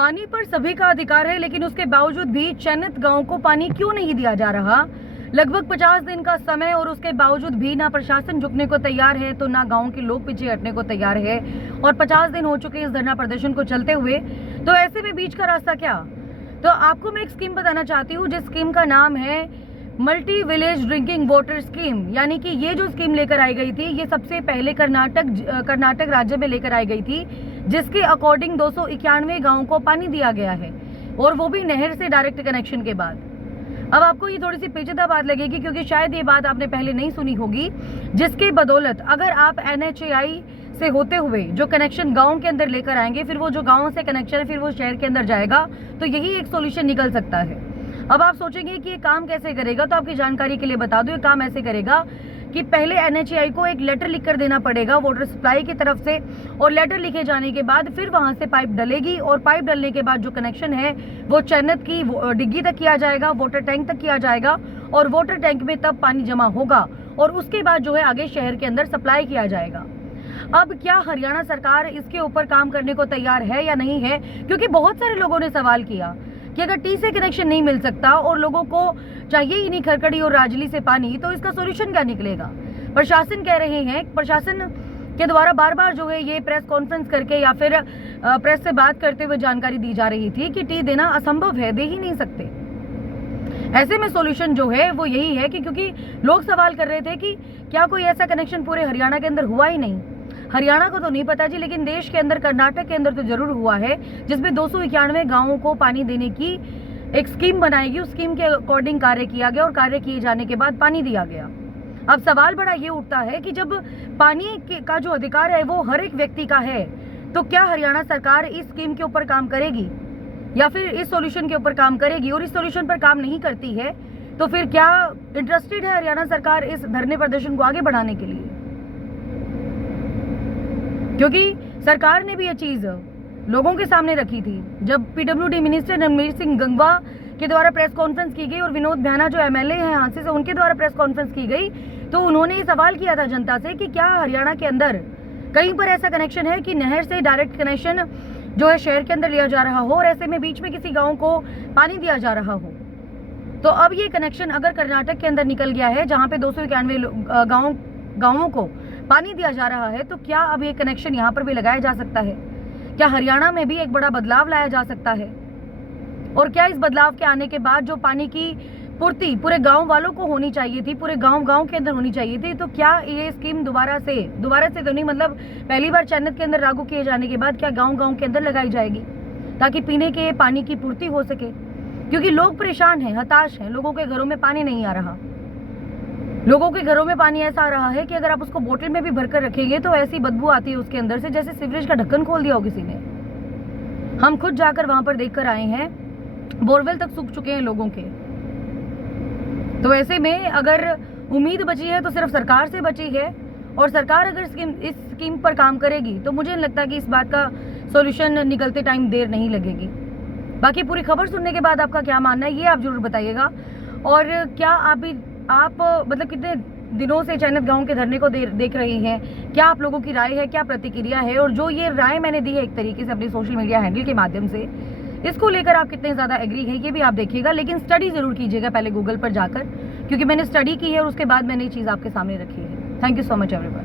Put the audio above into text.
पानी पर सभी का अधिकार है, लेकिन उसके बावजूद भी चयनित गांव को पानी क्यों नहीं दिया जा रहा? लगभग 50 दिन का समय और उसके बावजूद भी ना प्रशासन झुकने को तैयार है तो ना गांव के लोग पीछे हटने को तैयार है। और 50 दिन हो चुके इस धरना प्रदर्शन को चलते हुए, तो ऐसे में बीच का रास्ता क्या? तो आपको मैं एक स्कीम बताना चाहती हूँ, जिस स्कीम का नाम है multi village drinking water scheme. यानी कि ये जो स्कीम लेकर आई गई थी, ये सबसे पहले कर्नाटक राज्य में लेकर आई गई थी, जिसके अकॉर्डिंग 291 गाँव को पानी दिया गया है, और वो भी नहर से डायरेक्ट कनेक्शन के बाद। अब आपको ये थोड़ी सी पेचीदा बात लगेगी, क्योंकि शायद ये बात आपने पहले नहीं सुनी होगी, जिसके बदौलत अगर आप NHAI से होते हुए जो कनेक्शन गांव के अंदर लेकर आएंगे, फिर वो जो गांव से कनेक्शन है फिर वो शहर के अंदर जाएगा, तो यही एक सॉल्यूशन निकल सकता है। अब आप सोचेंगे कि ये काम कैसे करेगा, तो आपकी जानकारी के लिए बता दूं, ये काम ऐसे करेगा कि पहले NHAI को एक लेटर लिखकर देना पड़ेगा वाटर सप्लाई की तरफ से, और लेटर लिखे जाने के बाद फिर वहां से पाइप डलेगी, और पाइप डलने के बाद जो कनेक्शन है वो चयनित की डिग्गी तक किया जाएगा, वाटर टैंक तक किया जाएगा, और वाटर टैंक में तब पानी जमा होगा, और उसके बाद जो है आगे शहर के अंदर सप्लाई किया जाएगा। अब क्या हरियाणा सरकार इसके ऊपर काम करने को तैयार है या नहीं है? क्योंकि बहुत सारे लोगों ने सवाल किया कि अगर टी से कनेक्शन नहीं मिल सकता और लोगों को चाहिए ही नहीं खरकड़ी और राजली से पानी, तो इसका सॉल्यूशन क्या निकलेगा? प्रशासन कह रहे हैं, प्रशासन के द्वारा बार बार जो है ये प्रेस कॉन्फ्रेंस करके या फिर प्रेस से बात करते हुए जानकारी दी जा रही थी कि टी देना असंभव है, दे ही नहीं सकते। ऐसे में सॉल्यूशन जो है वो यही है कि, क्योंकि लोग सवाल कर रहे थे कि क्या कोई ऐसा कनेक्शन पूरे हरियाणा के अंदर हुआ ही नहीं। हरियाणा को तो नहीं पता जी, लेकिन देश के अंदर कर्नाटक के अंदर तो जरूर हुआ है, जिसमें 291 गांवों को पानी देने की एक स्कीम बनाएगी। उस स्कीम के अकॉर्डिंग कार्य किया गया, और कार्य किए जाने के बाद पानी दिया गया। अब सवाल बड़ा ये उठता है कि जब पानी का जो अधिकार है वो हर एक व्यक्ति का है, तो क्या हरियाणा सरकार इस स्कीम के ऊपर काम करेगी या फिर इस सॉल्यूशन के ऊपर काम करेगी? और इस सॉल्यूशन पर काम नहीं करती है तो फिर क्या इंटरेस्टेड है हरियाणा सरकार इस धरने प्रदर्शन को आगे बढ़ाने के लिए? क्योंकि सरकार ने भी ये चीज लोगों के सामने रखी थी। जब PWD मिनिस्टर रणवीर सिंह गंगवा के द्वारा प्रेस कॉन्फ्रेंस की गई, और विनोद भैना जो MLA हैं हांसी से, उनके द्वारा प्रेस कॉन्फ्रेंस की गई, तो उन्होंने ये सवाल किया था जनता से कि क्या हरियाणा के अंदर कहीं पर ऐसा कनेक्शन है कि नहर से डायरेक्ट कनेक्शन जो है शहर के अंदर लिया जा रहा हो, और ऐसे में बीच में किसी गाँव को पानी दिया जा रहा हो। तो अब ये कनेक्शन अगर कर्नाटक के अंदर निकल गया है, जहाँ पे 291 गाँवों को पानी दिया जा रहा है, तो क्या अब ये कनेक्शन यहाँ पर भी लगाया जा सकता है? क्या हरियाणा में भी एक बड़ा बदलाव लाया जा सकता है? और क्या इस बदलाव के आने के बाद जो पानी की पूर्ति पूरे गांव वालों को होनी चाहिए थी, पूरे गांव के अंदर होनी चाहिए थी, तो क्या ये स्कीम दोबारा से तो नहीं, मतलब पहली बार चयनित के अंदर लागू किए जाने के बाद क्या गांव के अंदर लगाई जाएगी, ताकि पीने के पानी की पूर्ति हो सके? क्योंकि लोग परेशान हैं, हताश हैं, लोगों के घरों में पानी नहीं आ रहा। लोगों के घरों में पानी ऐसा आ रहा है कि अगर आप उसको बोतल में भी भरकर रखेंगे तो ऐसी बदबू आती है उसके अंदर से, जैसे सीवरेज का ढक्कन खोल दिया हो किसी ने। हम खुद जाकर वहां पर देखकर आए हैं, बोरवेल तक सूख चुके हैं लोगों के। तो ऐसे में अगर उम्मीद बची है तो सिर्फ सरकार से बची है, और सरकार अगर इस स्कीम पर काम करेगी तो मुझे नहीं लगता कि इस बात का सॉल्यूशन निकलते टाइम देर नहीं लगेगी। बाकी पूरी खबर सुनने के बाद आपका क्या मानना है ये आप जरूर बताइएगा। और क्या आप मतलब कितने दिनों से चयनित गांव के धरने को देख रहे हैं, क्या आप लोगों की राय है, क्या प्रतिक्रिया है? और जो ये राय मैंने दी है एक तरीके से अपने सोशल मीडिया हैंडल के माध्यम से, इसको लेकर आप कितने ज़्यादा एग्री है ये भी आप देखिएगा। लेकिन स्टडी ज़रूर कीजिएगा पहले गूगल पर जाकर, क्योंकि मैंने स्टडी की है और उसके बाद मैंने ये चीज़ आपके सामने रखी है। Thank you so much everyone.